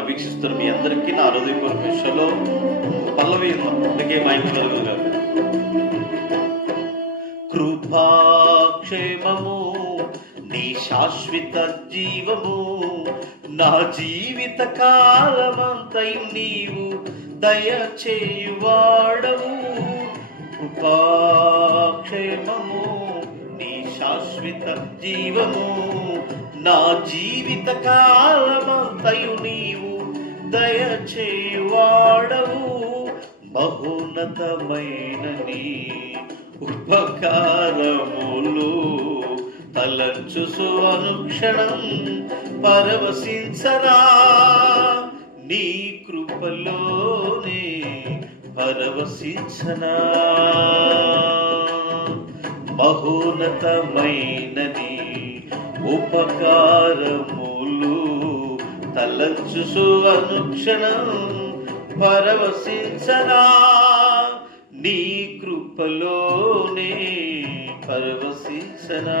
వారు వీక్షిస్తున్న మీ అందరికీ నా హృదయపూర్వక విషయంలో పల్లవి అందుకే మహిమ కలుగుగా కృపాక్షేమము నీ శాశ్వత జీవము నా జీవిత కాలమంతై నీవు దయచేయువాడవు. కృపాక్షేమము నీ శాశ్వత జీవము నా జీవిత కాలమంతయు నీవు దయచేవాడవు మహోన్నతమైన నీ ఉపకారములు. తలంచు అనుక్షణం పరవశించరా నీ కృపలోనే పరవశించనా. మహోన్నతమైనది ఉపకారము తలచుసు అనుక్షణం పరవశించనా? నీ కృపలోనే పరవశించనా?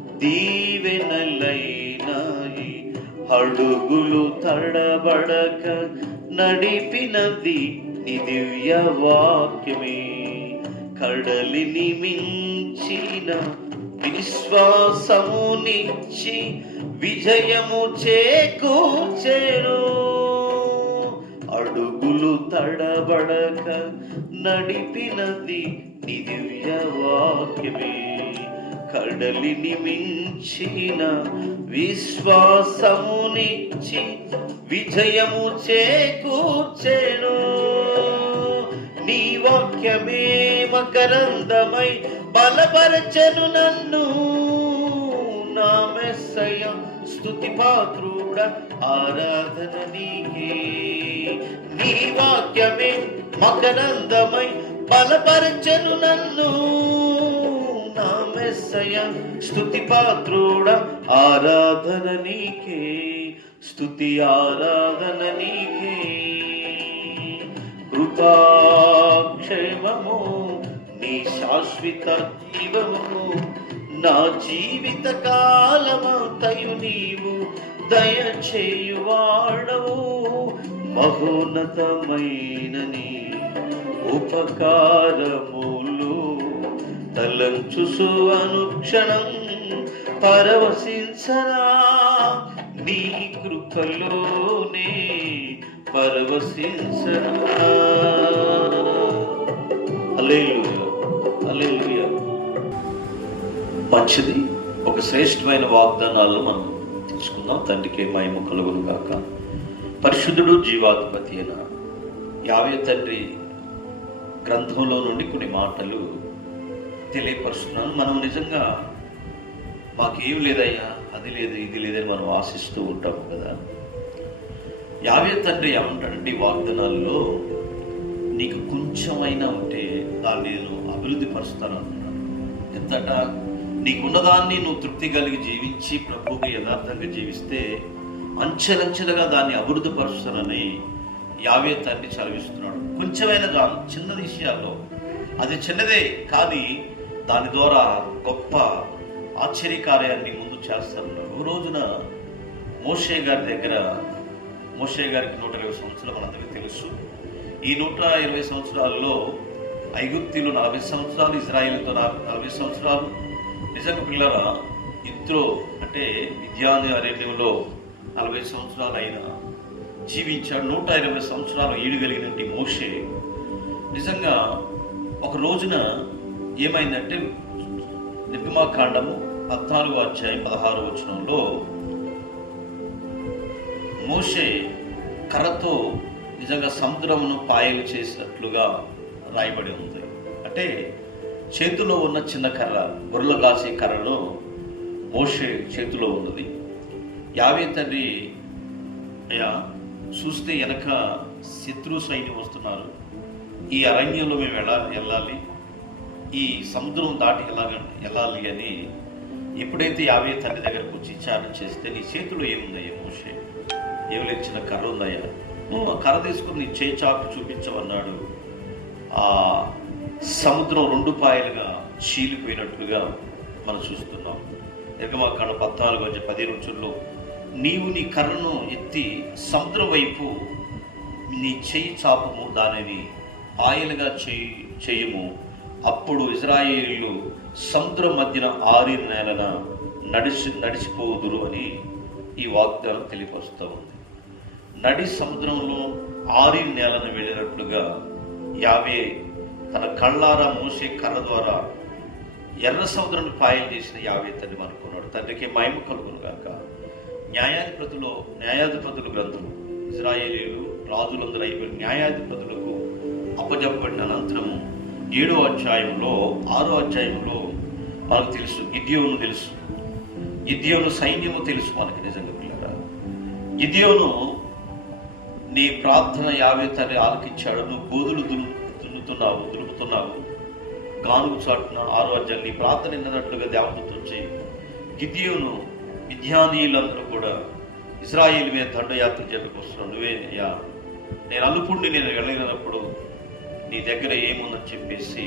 దీవెనలైనాయి. అడుగులు తడబడక నడిపినది నీ దివ్య వాక్యమే. కడలిని మించిన విశ్వాసమునిచ్చి విజయము చేకూర్చెను. అడుగులు తడబడక నడిపినది నీ దివ్య వాక్యమే. కడలిని మించిన విశ్వాసమునిచ్చి విజయము చేకూర్చెను. నీ వాక్యమే మకరందమై బలపరచను నన్ను. నా మెస్సయ స్తుతి పాత్రుడ ఆరాధన నీకే. నీ వాక్యమే మకరందమై బలపరచను నన్ను. మెస్సయ స్తుతి పాత్రుడ ఆరాధన నీకే. స్తుతి ఆరాధన నీకే. కృపాక్షేమము నీ శాశ్వత జీవము నా జీవిత కాలమంతయు నీవు దయచేయువాడవు. మహోన్నతమైన నీ ఉపకారము తలంచుసు అనుక్షణం పరవశించరా నీ కృపలోనే పరవశించరా హల్లెలూయా మంచిది ఒక శ్రేష్టమైన వాగ్దానాలు మనం తీసుకుందాం తండ్రికి మహిమ కలుగును గాక. పరిశుద్ధుడు జీవాధిపతి అయిన యావే తండ్రి గ్రంథంలో నుండి కొన్ని మాటలు తెలియపరుస్తున్నాను. మనం నిజంగా మాకేం లేదయ్యా అది లేదు ఇది లేదని మనం ఆశిస్తూ ఉంటాము కదా. యావే తండ్రి ఏమంటాడండి వాగ్దానాల్లో నీకు కొంచెమైనా ఉంటే దాన్ని నేను అభివృద్ధి పరుస్తాను అంటున్నాను ఎంతట నీకున్నదాన్ని నువ్వు తృప్తి కలిగి జీవించి ప్రభువుకి యథార్థంగా జీవిస్తే అంచెలంచెలుగా దాన్ని అభివృద్ధి పరుస్తానని యావే తండ్రి చదివిస్తున్నాడు కొంచెమైనా చాలు చిన్న విషయాల్లో. అది చిన్నదే కానీ దాని ద్వారా గొప్ప ఆశ్చర్యకార్యాన్ని ముందు చేస్తారు ఓ రోజున మోషే గారి దగ్గర మోషే గారికి నూట ఇరవై సంవత్సరాలు మనందరికీ తెలుసు. ఈ నూట ఇరవై సంవత్సరాల్లో ఐగుప్తిలో నలభై సంవత్సరాలు ఇజ్రాయిల్తో నలభై సంవత్సరాలు. నిజంగా పిల్లల ఇంత్రో అంటే విద్యాని అరణ్యంలో నలభై సంవత్సరాలు అయిన జీవించాడు. నూట ఇరవై సంవత్సరాలు ఈడుగలిగినటువంటి మోషే నిజంగా ఒక రోజున ఏమైందంటే నిర్గమాకాండము పద్నాలుగో అధ్యాయం పదహారు వచనంలో మోషే కర్రతో నిజంగా సముద్రమును పాయలు చేసినట్లుగా రాయబడి ఉంది. అంటే చేతిలో ఉన్న చిన్న కర్ర గొర్రెలు కాసే కర్రలో మోషే చేతిలో ఉన్నది. యావే తండ్రి అయ్యా చూస్తే వెనక శత్రు సైన్యం వస్తున్నారు. ఈ అరణ్యంలో మేము వెళ్ళాలి వెళ్ళాలి? ఈ సముద్రం దాటి ఎలాగ వెళ్ళాలి అని ఎప్పుడైతే యావే తండ్రి దగ్గరకు వచ్చి విచారణ చేస్తే నీ చేతిలో ఏముందయ్యా మోషే? ఏమి ఇచ్చిన కర్ర ఉందయ్యా నువ్వు ఆ కర్ర తీసుకుని నీ చేయి చాకు చూపించమన్నాడు. ఆ సముద్రం రెండు పాయలుగా చీలిపోయినట్లుగా మనం చూస్తున్నాం. నిర్గమాకాండ పద్నాలుగు వచ్చే పది రోజుల్లో నీవు నీ కర్రను ఎత్తి సముద్రం వైపు నీ చెయ్యి చాపము దానిని పాయలుగా చేయి చేయము. అప్పుడు ఇజ్రాయేలీలు సముద్రం మధ్యన ఆరి నేలన నడిచి నడిచిపోదురు అని ఈ వాగ్దానం తెలియపరుస్తూ ఉంది. నడి సముద్రంలో ఆరి నేలను వెళ్ళినట్లుగా యావే తన కళ్ళారా మూసే కర్ర ద్వారా ఎర్ర సముద్రాన్ని పాయం చేసిన యావే తండ్రి అనుకున్నాడు తండ్రికి మహిమ కలుగును గాక. న్యాయాధిపతులు న్యాయాధిపతుల గ్రంథం. ఇజ్రాయేలీలు రాజులందరూ అయిపోయిన న్యాయాధిపతులకు అప్పజెప్పబడిన అనంతరము ఏడో అధ్యాయంలో ఆరో అధ్యాయంలో మనకు తెలుసు. గిద్యోను తెలుసు. గిద్యోను సైన్యము తెలుసు మనకి నిజంగా పిల్లరా. గిద్యోను నీ ప్రార్థన యావే తల్లి ఆలకించాడు. నువ్వు గోధులు దులు దున్నుతున్నావు దులుపుతున్నావు. గానుగు చాటున ఆరో అధ్యాయం నీ ప్రార్థన ఎన్నట్లుగా దేవతలు వచ్చి గిద్యోను విద్యానీయులందరూ కూడా ఇజ్రాయిల్ మీద దండయాత్ర జరుపుకొస్తున్నాడు నువ్వే నేను అల్లుపుండి నేను వెళ్ళినప్పుడు నీ దగ్గర ఏముందని చెప్పేసి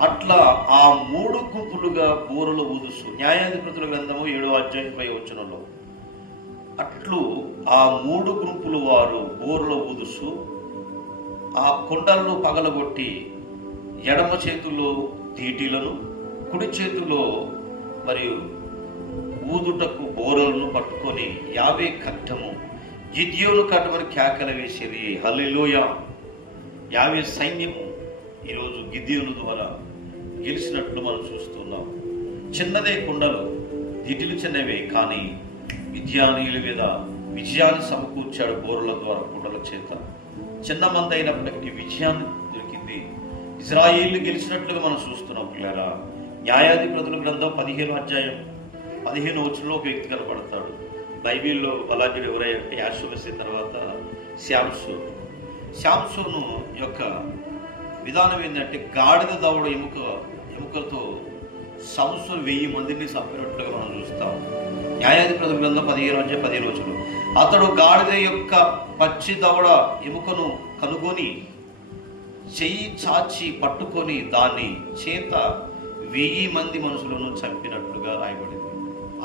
అట్లా ఆ మూడు గుంపులుగా బోరలు ఊదుసు న్యాయాధిపతుల గ్రంథము ఏడో అధ్యాయంపై వచ్చినలో అట్లు ఆ మూడు గుంపులు వారు బోరలు ఊదుసు ఆ కొండలను పగలగొట్టి ఎడమ చేతుల్లో తీటీలను కుడి చేతిలో మరియు ఊదుటకు బోరలను పట్టుకొని యాభై కట్టము గిద్యోలు కట్టమని కేకల వేసేది హల్లిలోయ! యాభై సైన్యము ఈరోజు గిద్యోను ద్వారా గెలిచినట్లు మనం చూస్తున్నాం. చిన్నదే కుండలు దిటిలు చిన్నవే కానీ విద్యానీయుల మీద విజయాన్ని సమకూర్చాడు బోరుల ద్వారా కుండల చేత. చిన్న మంది అయినప్పటికీ విజయాన్ని దొరికింది. ఇజ్రాయిల్ గెలిచినట్లుగా మనం చూస్తున్నాం పిల్లరా. న్యాయాధిపతుల గ్రంథం పదిహేను అధ్యాయం పదిహేను వచ్చులో ఒక వ్యక్తి కనపడతాడు. బైబిల్లో బలాజుడు ఎవరంటే యాశ్వసి తర్వాత శాంసు శాంసోను యొక్క విధానం ఏంటంటే గాడిద దవడ ఎముక ఎముకలతో సంవత్సరం వెయ్యి మందిని చంపినట్లుగా మనం చూస్తాం. న్యాయాధిపతి గ్రంథం పదిహేను వచ్చే పది రోజులు అతడు గాడిద యొక్క పచ్చి దవడ ఎముకను కనుగొని చెయ్యి చాచి పట్టుకొని దాన్ని చేత వెయ్యి మంది మనుషులను చంపినట్లుగా రాయబడింది.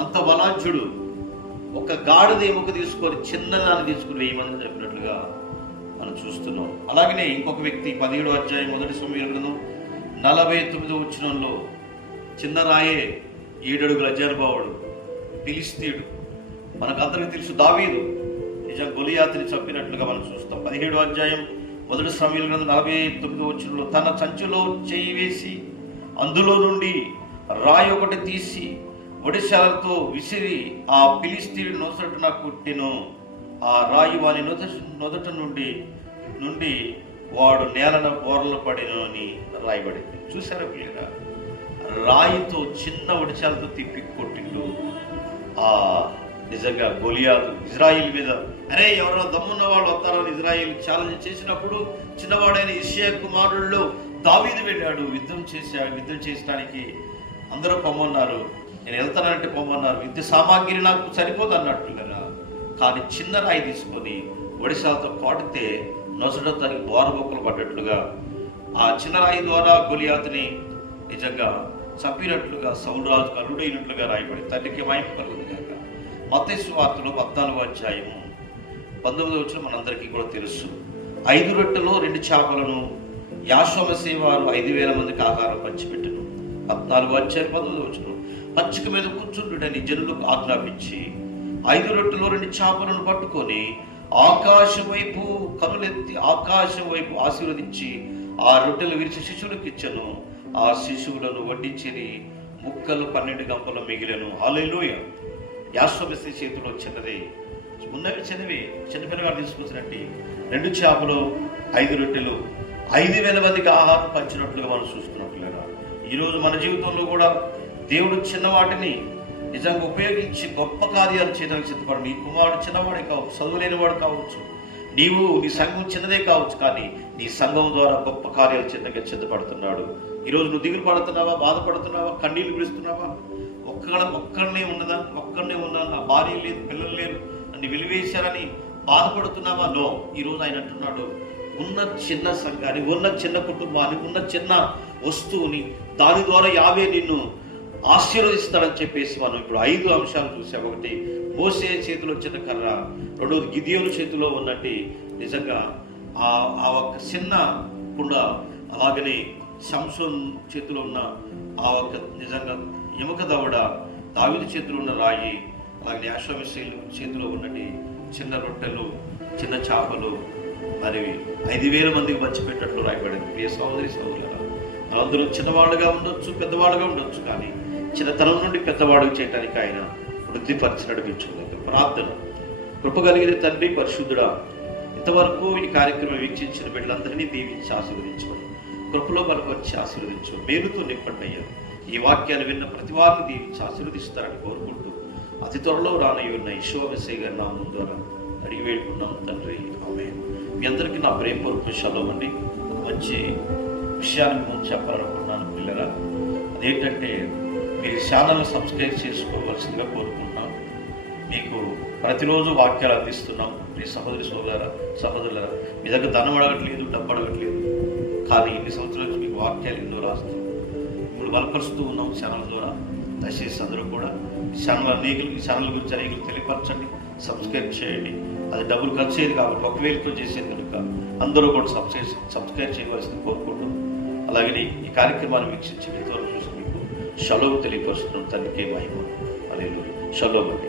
అంత బలాజ్యుడు ఒక గాడిద ఎముక తీసుకొని చిన్నదాన్ని తీసుకుని వెయ్యి మందిని చంపినట్లుగా మనం చూస్తున్నాం. అలాగనే ఇంకొక వ్యక్తి పదిహేడు అధ్యాయం మొదటి సమయంలో నలభై తొమ్మిది వచ్చినంలో చిన్న రాయే ఏడడుగుల అజర్భావుడు ఫిలిస్తీయుడు మనకందరికీ తెలుసు దావీదు నిజం గొలియాతిని చంపినట్లుగా మనం చూస్తాం. పదిహేడు అధ్యాయం మొదటి సమయం గ్రంథం నలభై తొమ్మిది వచ్చినలో తన సంచిలో చేయి వేసి అందులో నుండి రాయి ఒకటి తీసి ఒడిశాలతో విసిరి ఆ ఫిలిస్తీయుడి నొసటన కుట్టెను. ఆ రాయి వాని నొద నొదట నుండి నుండి వాడు నేలన బోర్లు పడినని అని రాయబడింది. చూసారా పిల్లరా రాయితో చిన్న ఒడిచాలతో తిప్పి కొట్టిండు ఆ నిజంగా గొలియాదు ఇజ్రాయిల్ మీద. అరే ఎవరో దమ్మున్న వాళ్ళు వస్తారని ఇజ్రాయిల్ ఛాలెంజ్ చేసినప్పుడు చిన్నవాడైన ఇషియా కుమారుళ్ళు దావీదు వెళ్ళాడు. యుద్ధం చేశాడు యుద్ధం చేయడానికి అందరూ పొమ్మన్నారు. నేను వెళ్తానంటే పొమ్మన్నారు. యుద్ధ సామాగ్రి నాకు సరిపోదు అన్నట్టు కదా. కానీ చిన్న రాయి తీసుకొని ఒడిశాలతో కొడితే నొసట తనకి బోరబొక్కలు పడ్డట్లుగా ఆ చిన్న రాయి ద్వారా గొలియాతుని నిజంగా చంపినట్లుగా సౌరాజు అల్లుడైనట్లుగా రాయబడి తండ్రికి మైపు కలుగుతుంది కాక మతేసు వార్తలు పద్నాలుగు అధ్యాయము పంతొమ్మిది వచ్చిన మనందరికీ కూడా తెలుసు. ఐదు రొట్టెలు రెండు చేపలను యాశోమ వారు ఐదు వేల మందికి ఆహారం పంచిపెట్టను. పద్నాలుగు వచ్చాయి పంతొమ్మిది వచ్చిన పచ్చిక మీద కూర్చుంటుడని జనులకు ఆజ్ఞాపించి ఐదు రొట్టెలు రెండు చేపలను పట్టుకొని ఆకాశం వైపు కనులెత్తి ఆకాశం వైపు ఆశీర్వదించి ఆ రొట్టెలు విరిచి శిశువులకు ఇచ్చను. ఆ శిశువులను వడ్డించిరి ముక్కలు పన్నెండు గంపలు మిగిలను. హాలేలుయ యాశ్వమసే చేతిలో చిన్నది. ఉన్నవి చిన్నవి. చిన్నపిల్లగారు తీసుకొచ్చినట్టు. రెండు చేపలు ఐదు రొట్టెలు. ఐదు వేల మందికి ఆహారం పంచినట్లుగా మనం చూస్తున్నట్లుగా. ఈరోజు మన జీవితంలో కూడా దేవుడు చిన్న వాటిని నిజంగా ఉపయోగించి గొప్ప కార్యాలు చేయడానికి సిద్ధపడు. నీ కుమారుడు చిన్నవాడే కావచ్చు చదువు వాడు కావచ్చు. నీవు నీ సంఘం చిన్నదే కావచ్చు కానీ నీ సంఘం ద్వారా గొప్ప కార్యాలు చిన్నగా సిద్ధపడుతున్నాడు. ఈరోజు నువ్వు దిగులు పడుతున్నావా బాధపడుతున్నావా కన్నీళ్ళు పిలుస్తున్నావా? ఒక్కడ ఒక్కడనే ఉన్నదా? ఒక్కడనే ఉన్నా? నా భార్య లేదు పిల్లలు లేరు. నన్ను విలువేశారని బాధపడుతున్నావా? నో ఈరోజు ఆయన అంటున్నాడు ఉన్న చిన్న సంఘాన్ని ఉన్న చిన్న కుటుంబాన్ని ఉన్న చిన్న వస్తువుని దాని ద్వారా యావే నిన్ను ఆశీర్వదిస్తాడని చెప్పేసి మనం ఇప్పుడు ఐదు అంశాలు చూసాం. ఒకటి మోసే చేతిలో వచ్చిన కర్ర. రెండవది గిదియోల చేతిలో ఉన్నట్టు నిజంగా ఆ ఆ ఒక్క చిన్న కుండ అలాగనే సంసోన్ చేతిలో ఉన్న ఆ ఒక్క నిజంగా ఎముక దవడ దావిది చేతిలో ఉన్న రాయి అలాగే అశ్వమిశ్రీలు చేతిలో ఉన్నటి చిన్న రొట్టెలు చిన్న చేపలు మరి ఐదు వేల మందికి పంచిపెట్టట్లు రాయబడింది. ప్రియ సోదరి సహోదరుల మనందరూ చిన్నవాళ్ళుగా ఉండొచ్చు పెద్దవాళ్ళుగా ఉండొచ్చు కానీ చిన్నతనం నుండి పెద్దవాడు చేయటానికి ఆయన వృద్ధిపరిచి నడిపించుకోలేదు ప్రార్థన. కృపగలిగిన తండ్రి పరిశుద్ధుడా ఇంతవరకు ఈ కార్యక్రమం వీక్షించిన బిడ్డలందరినీ దీవించి ఆశీర్వదించమని కృపలో బలపరిచి ఆశీర్వదించు మేలుతో నింపండి అయ్యా ఈ వాక్యాలు విన్న ప్రతి వారిని దీవించి ఆశీర్వదిస్తారని కోరుకుంటూ అతి త్వరలో రానయ్యి ఉన్న ఈశ్వరసే గారి నామం ద్వారా అడిగి వేడుకున్నాను తండ్రి. ఆమె మీ అందరికీ నా ప్రేమ శలం అండి. మంచి విషయాన్ని ముందు చెప్పాలనుకున్నాను పిల్లల అదేంటంటే మీరు ఛానల్ సబ్స్క్రైబ్ చేసుకోవాల్సిందిగా కోరుకుంటున్నాం. మీకు ప్రతిరోజు వాక్యాలు అందిస్తున్నాం. మీ సహోదరి సోదర సహోదరులరా మీ దగ్గర ధనం అడగట్లేదు డబ్బు అడగట్లేదు కానీ ఇన్ని సంవత్సరాల నుంచి మీకు వాక్యాలు ఎన్నో రాస్తాం మిమ్మల్ని బలపరుస్తూ ఉన్నాం ఛానల్ ద్వారా. దయచేసి అందరూ కూడా ఛానల్ అనేకులు ఛానల్ గురించి అనేకులు తెలియపరచండి సబ్స్క్రైబ్ చేయండి. అది డబ్బులు ఖర్చు అయ్యేది కాబట్టి ఒక వేలతో చేసేది కనుక అందరూ కూడా సబ్స్క్రైబ్ సబ్స్క్రైబ్ చేయవలసింది కోరుకుంటూ అలాగే ఈ కార్యక్రమాన్ని వీక్షించి మీతో చూసి మీకు షలో తెలియపరుస్తున్నాం తండ్రికి మహిమ అదే షలో అండి